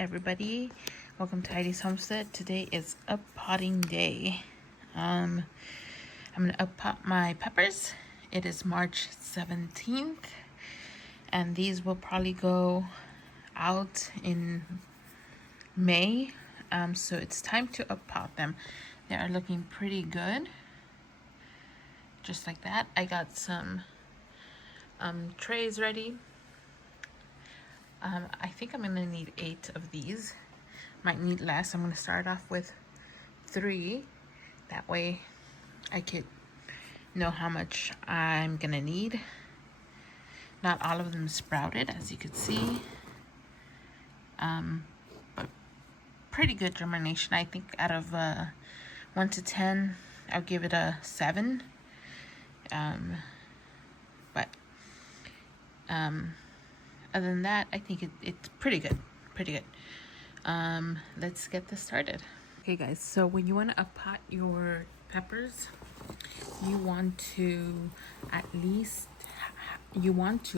everybody? Welcome to Heidi's Homestead. Today is up potting day. I'm gonna up pot my peppers. It is March 17th, and these will probably go out in May. So it's time to up pot them. They are looking pretty good. Just like that. I got some trays ready. I think I'm gonna need 8 of these. Might need less. I'm gonna start off with 3. That way I could know how much I'm gonna need. Not all of them sprouted, as you could see. But pretty good germination. I think out of 1 to 10, I'll give it a 7. Other than that, I think it's pretty good. Let's get this started. Okay guys, so when you want to up pot your peppers, you want to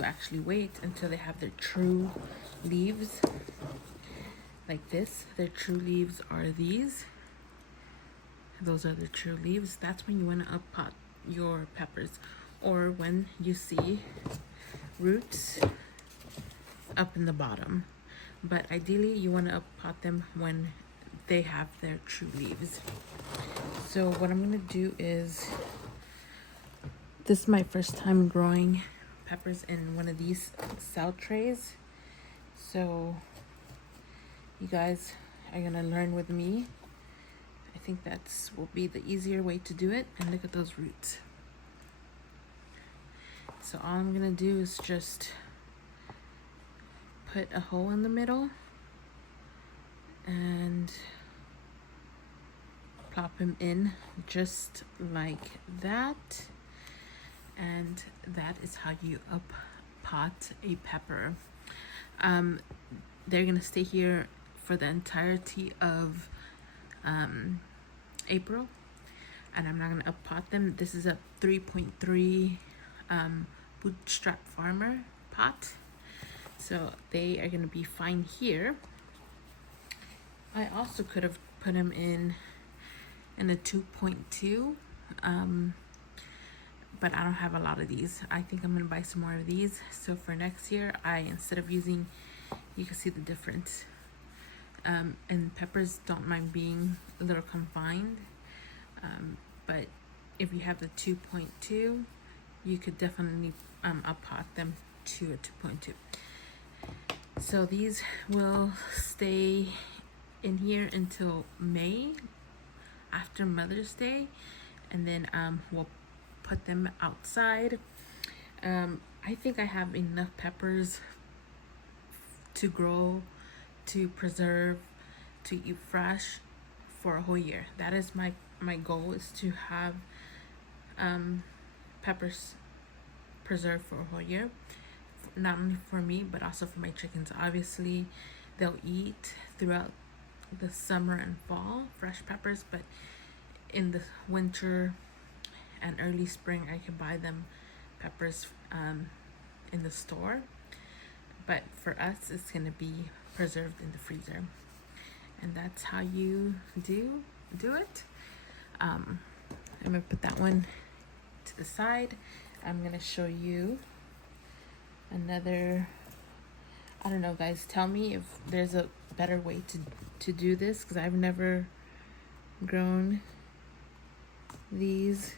actually wait until they have their true leaves like this. Their true leaves are these. Those are the true leaves. That's when you want to up pot your peppers, or when you see roots up in the bottom. But ideally you want to up pot them when they have their true leaves. So what I'm going to do is, this is my first time growing peppers in one of these cell trays, so you guys are going to learn with me. I think will be the easier way to do it. And look at those roots. So all I'm going to do is just put a hole in the middle and plop him in just like that. And that is how you up pot a pepper. They're gonna stay here for the entirety of April, and I'm not gonna up pot them. This is a 3.3 bootstrap farmer pot, so they are gonna be fine here. I also could have put them in a 2.2, but I don't have a lot of these. I think I'm gonna buy some more of these. So for next year, instead of using, you can see the difference. And peppers don't mind being a little confined, but if you have the 2.2, you could definitely up pot them to a 2.2. So these will stay in here until May, after Mother's Day, and then we'll put them outside. I think I have enough peppers to grow, to preserve, to eat fresh for a whole year. That is my goal, is to have peppers preserved for a whole year, not only for me but also for my chickens. Obviously they'll eat throughout the summer and fall fresh peppers, but in the winter and early spring I can buy them peppers in the store. But for us, it's gonna be preserved in the freezer, and that's how you do it. I'm gonna put that one to the side. I'm gonna show you another. I don't know, guys, tell me if there's a better way to do this, because I've never grown these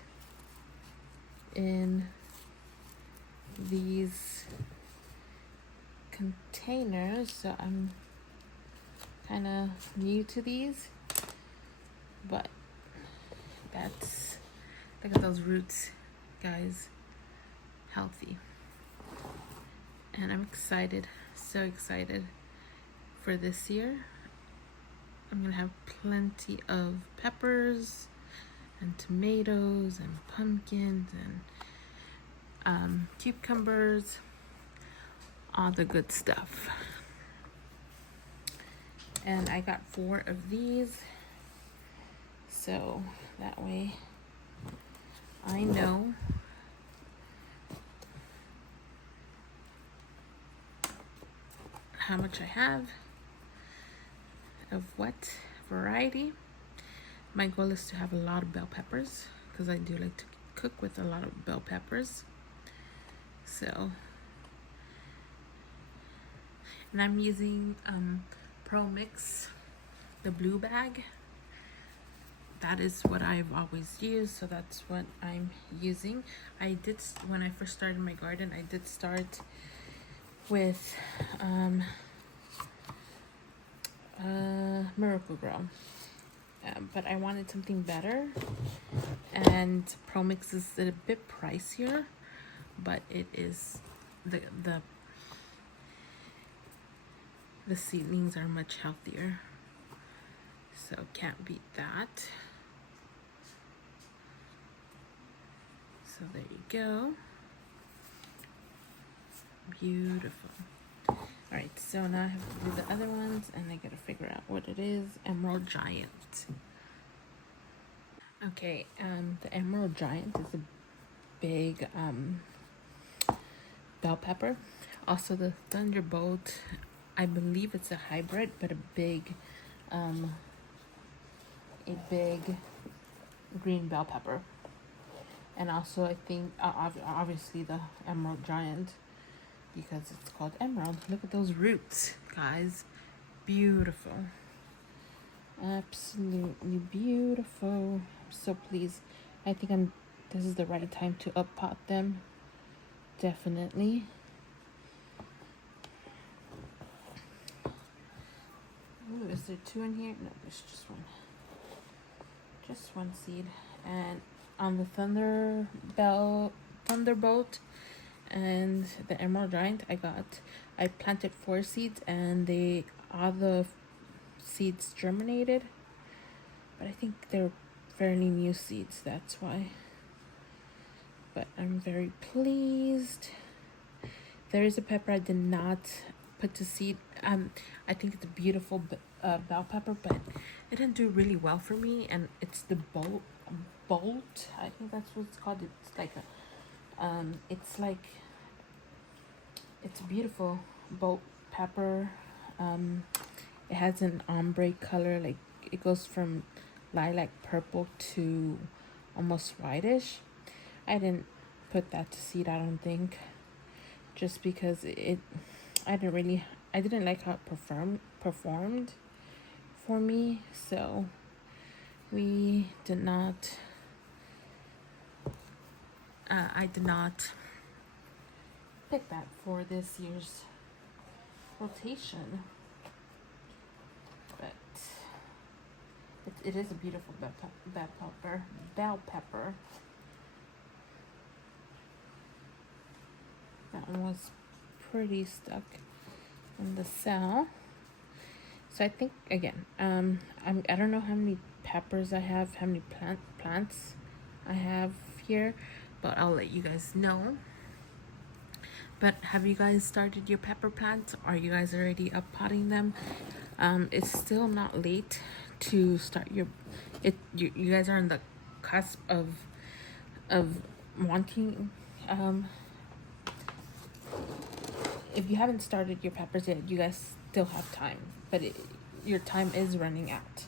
in these containers, so I'm kind of new to these. But look at those roots, guys, healthy. And I'm excited, so excited for this year. I'm gonna have plenty of peppers and tomatoes and pumpkins and cucumbers, all the good stuff. And I got 4 of these, so that way I know how much I have. of what variety. My goal is to have a lot of bell peppers because I do like to cook with a lot of bell peppers. So, and I'm using Pro Mix, the blue bag. That is what I've always used, so that's what I'm using. I did, when I first started my garden, I did start with Miracle Grow, but I wanted something better, and Pro Mix is a bit pricier, but it is the seedlings are much healthier, so can't beat that. So there you go. Beautiful. All right, so now I have to do the other ones, and I gotta figure out what it is. Emerald Giant. Okay, the Emerald Giant is a big bell pepper. Also the Thunderbolt, I believe it's a hybrid, but a big green bell pepper. And also I think obviously the Emerald Giant, because it's called emerald. Look at those roots, guys. Beautiful. Absolutely beautiful. I'm so pleased. I think this is the right time to up pot them. Definitely. Ooh, is there two in here? No, there's just one. Just one seed. And on the Thunderbolt and the Emerald Giant, I planted 4 seeds, and all the seeds germinated, but I think they're fairly new seeds, that's why. But I'm very pleased. There is a pepper I did not put to seed. I think it's a beautiful bell pepper, but it didn't do really well for me, and it's the bolt. I think that's what it's called. It's like it's a beautiful bolt pepper. It has an ombre color, like it goes from lilac purple to almost whitish. I didn't put that to seed, I don't think, just because I didn't like how it performed for me, so we did not I did not pick that for this year's rotation. But it is a beautiful bell pepper. That one was pretty stuck in the cell. So I think again, I don't know how many peppers I have, how many plants I have here, but I'll let you guys know. But have you guys started your pepper plants? Are you guys already up potting them? It's still not late to start you guys are on the cusp of wanting, if you haven't started your peppers yet, you guys still have time, but your time is running out.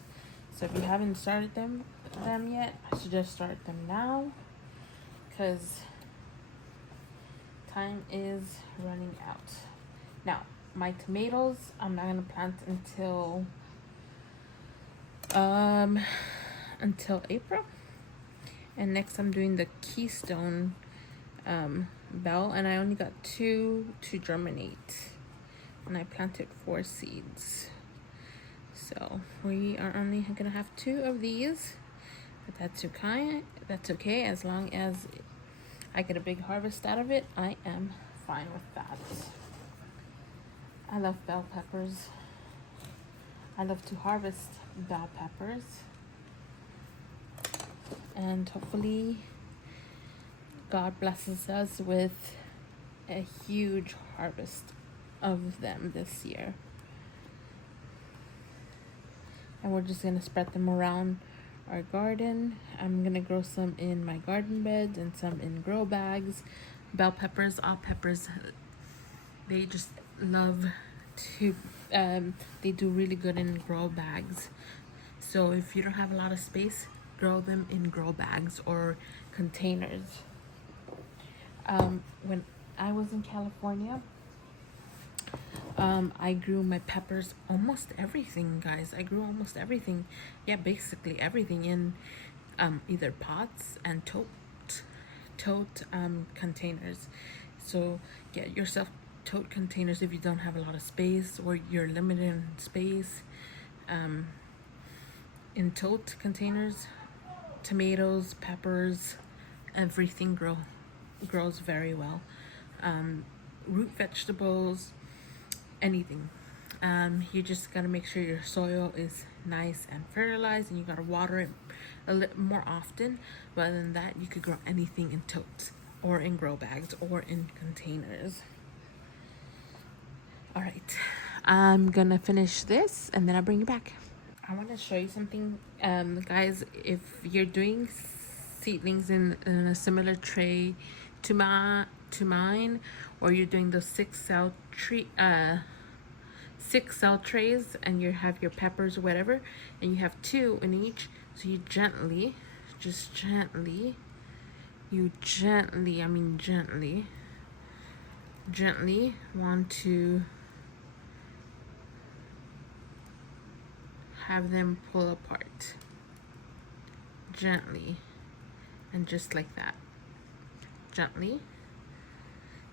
So if you haven't started them yet, I suggest start them now, because time is running out. Now, my tomatoes, I'm not gonna plant until April. And next I'm doing the Keystone bell, and I only got 2 to germinate, and I planted 4 seeds. So we are only gonna have 2 of these, but that's okay. That's okay, as long as I get a big harvest out of it. I am fine with that. I love bell peppers. I love to harvest bell peppers, and hopefully God blesses us with a huge harvest of them this year. And we're just gonna spread them around our garden. I'm gonna grow some in my garden beds and some in grow bags. Bell peppers, all peppers, they just love to They do really good in grow bags. So if you don't have a lot of space, grow them in grow bags or containers. When I was in California, I grew my peppers, almost everything, guys. I grew almost everything. Yeah, basically everything in either pots and tote containers. So get yourself tote containers if you don't have a lot of space or you're limited in space. In tote containers, tomatoes, peppers, everything grows very well. Root vegetables, anything. You just gotta make sure your soil is nice and fertilized, and you gotta water it a little more often. But other than that, you could grow anything in totes or in grow bags or in containers. All right, I'm gonna finish this and then I'll bring you back. I want to show you something, guys. If you're doing seedlings in a similar tray to mine, or you're doing those 6 cell trays, and you have your peppers or whatever, and you have 2 in each, so you gently, gently want to have them pull apart gently, and just like that, gently.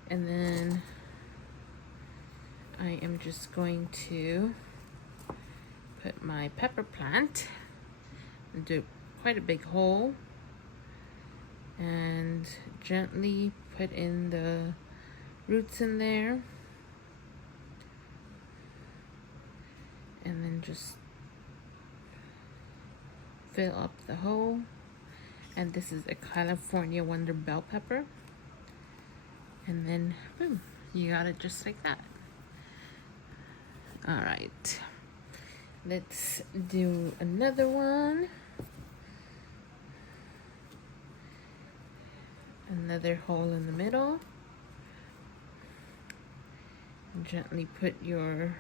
And then I am just going to put my pepper plant and do quite a big hole and gently put in the roots in there, and then just fill up the hole. And this is a California Wonder bell pepper, and then boom, you got it just like that. All right, let's do another one. Another hole in the middle. Gently put your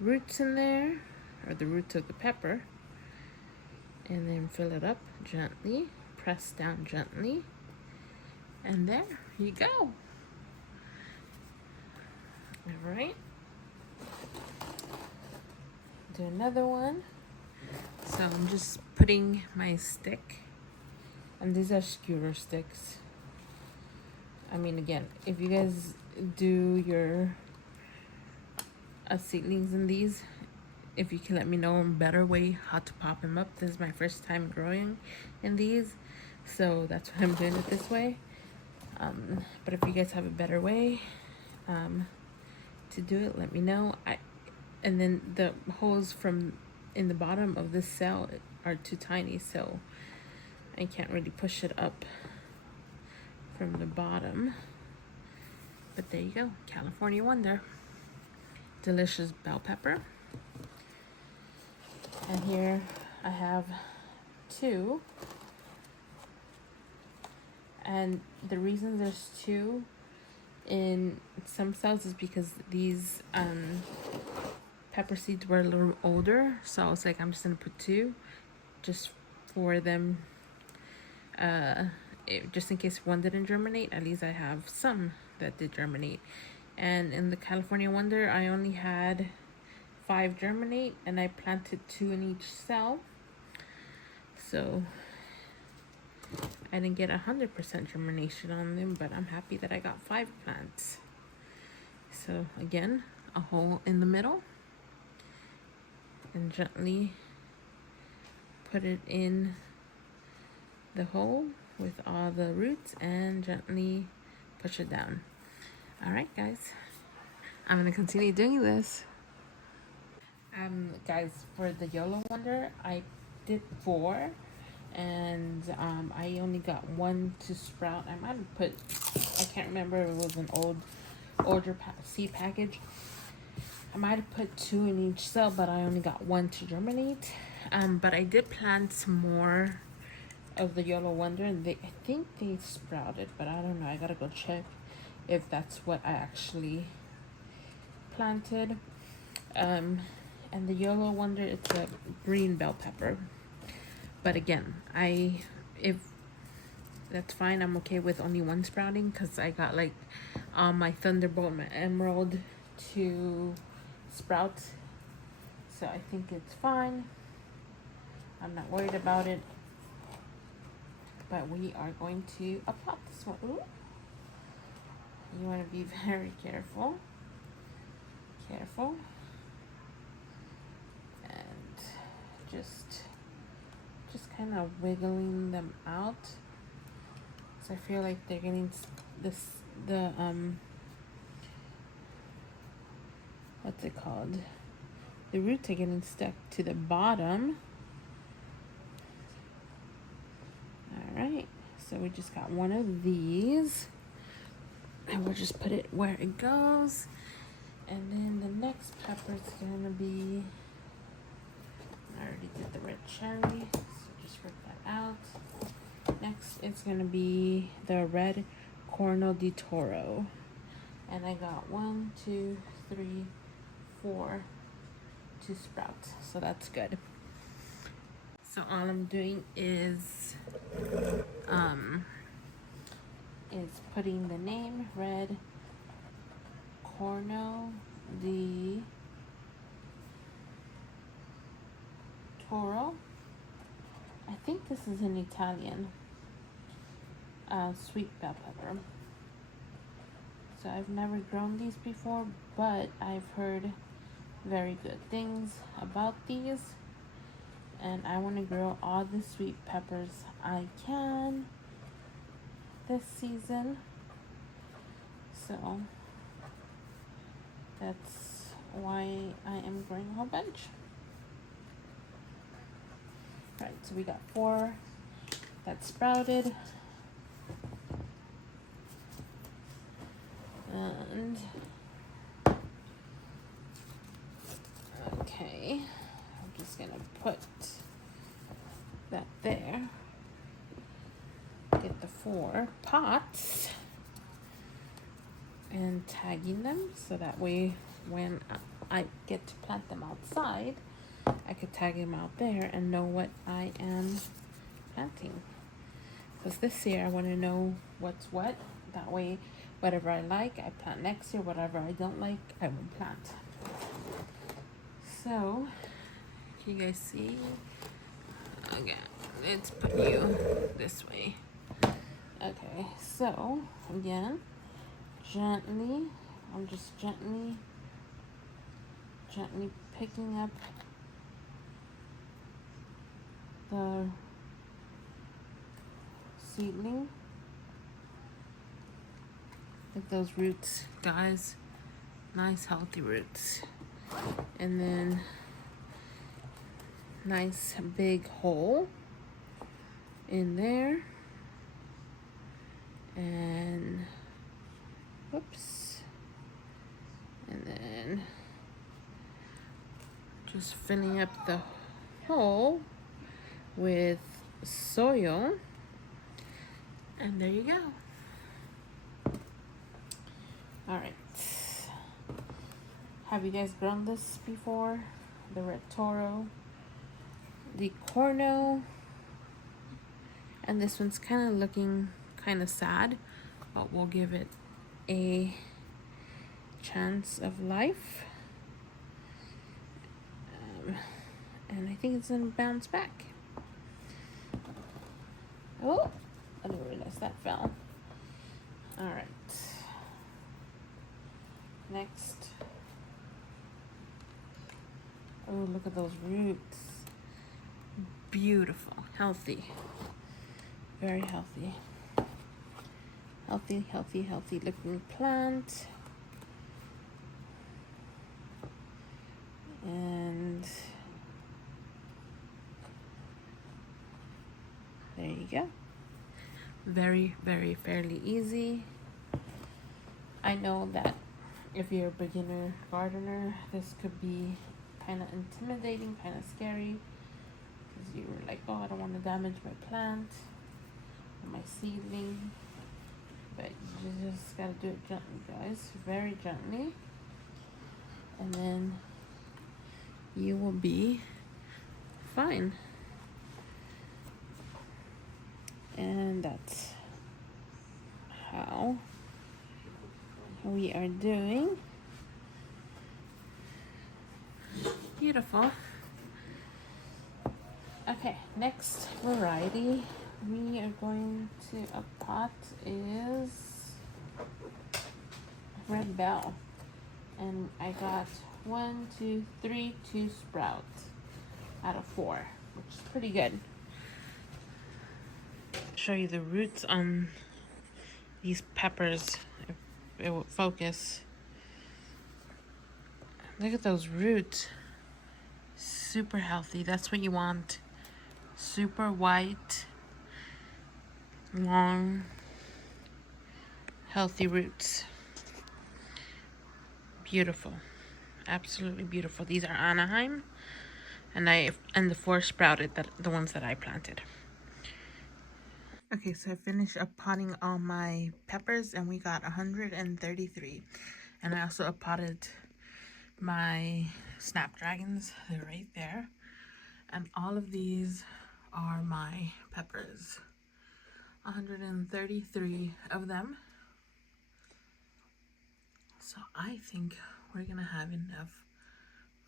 roots in there, or the roots of the pepper, and then fill it up gently. Press down gently, and there you go. All right, do another one. So I'm just putting my stick, and these are skewer sticks. I mean, again, if you guys do your seedlings in these, if you can let me know a better way how to pop them up. This is my first time growing in these, so that's why I'm doing it this way. But if you guys have a better way to do it, let me know. And then the holes from in the bottom of this cell are too tiny, so I can't really push it up from the bottom. But there you go, California Wonder. Delicious bell pepper. And here I have 2. And the reason there's 2 in some cells is because these pepper seeds were a little older. So I was like, I'm just gonna put 2 just for them, just in case one didn't germinate. At least I have some that did germinate. And in the California Wonder, I only had 5 germinate, and I planted 2 in each cell. So I didn't get 100% germination on them, but I'm happy that I got 5 plants. So again, a hole in the middle, and gently put it in the hole with all the roots, and gently push it down. All right, guys, I'm gonna continue doing this. Guys, for the Yellow Wonder, I did 4, and I only got 1 to sprout. I might have put, I can't remember if it was an older seed package. I might have put 2 in each cell, but I only got 1 to germinate. But I did plant some more of the Yellow Wonder, and I think they sprouted, but I don't know. I gotta go check if that's what I actually planted. And the yellow wonder, it's a green bell pepper. But again, if that's fine, I'm okay with only one sprouting, because I got like my thunderbolt, my emerald to sprout, so I think it's fine. I'm not worried about it. But we are going to apply this one. Ooh. You want to be very careful. Careful. And just kind of wiggling them out. So I feel like they're getting what's it called? The roots are getting stuck to the bottom. Alright, so we just got one of these. And we'll just put it where it goes. And then the next pepper is gonna be, I already did the red cherry, so just work that out. Next, it's gonna be the red Corno di Toro. And I got 1, 2, 3, 4 to sprout, so that's good. So all I'm doing is putting the name red Corno di Toro. I think this is an Italian sweet bell pepper. So I've never grown these before, but I've heard very good things about these, and I want to grow all the sweet peppers I can this season. So that's why I am growing a whole bunch. All right, so we got 4 that sprouted. And okay, I'm just gonna put that there. Get the 4 pots and tagging them, so that way when I get to plant them outside, I could tag them out there and know what I am planting. Because this year I want to know what's what. That way, whatever I like, I plant next year. Whatever I don't like, I won't plant. So, can you guys see? Again, let's put you this way. Okay, so again, gently, I'm just gently picking up the seedling. Look at those roots, guys. Nice healthy roots. And then nice big hole in there. And whoops. And then just filling up the hole with soil. And there you go. All right. Have you guys grown this before? The red Toro, the Corno, and this one's kind of looking kind of sad, but we'll give it a chance of life. And I think it's gonna bounce back. Oh, I didn't realize that fell. All right. Next. Oh, look at those roots. Beautiful, healthy, very healthy. Healthy looking plant. And there you go. Very, very fairly easy. I know that if you're a beginner gardener, this could be kind of intimidating, kind of scary, because you were like, oh, I don't want to damage my plant or my seedling. But you just gotta do it gently, guys, very gently. And then you will be fine. And that's how we are doing. Beautiful. Okay, next variety we are going to a pot is Red Bell. And I got 1, 2, 3, 2 sprouts out of 4, which is pretty good. Show you the roots on these peppers, if it will focus. Look at those roots. Super healthy. That's what you want. Super white, long, healthy roots. Beautiful. Absolutely beautiful. These are Anaheim, and the 4 sprouted, the ones that I planted. Okay, so I finished up potting all my peppers, and we got 133. And I also potted my snapdragons. They're right there. And all of these are my peppers. 133 of them. So I think we're gonna have enough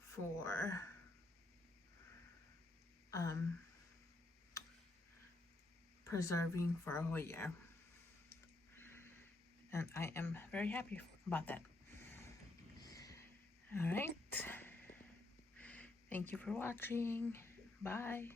for preserving for a whole year. And I am very happy about that. All right. Thank you for watching. Bye.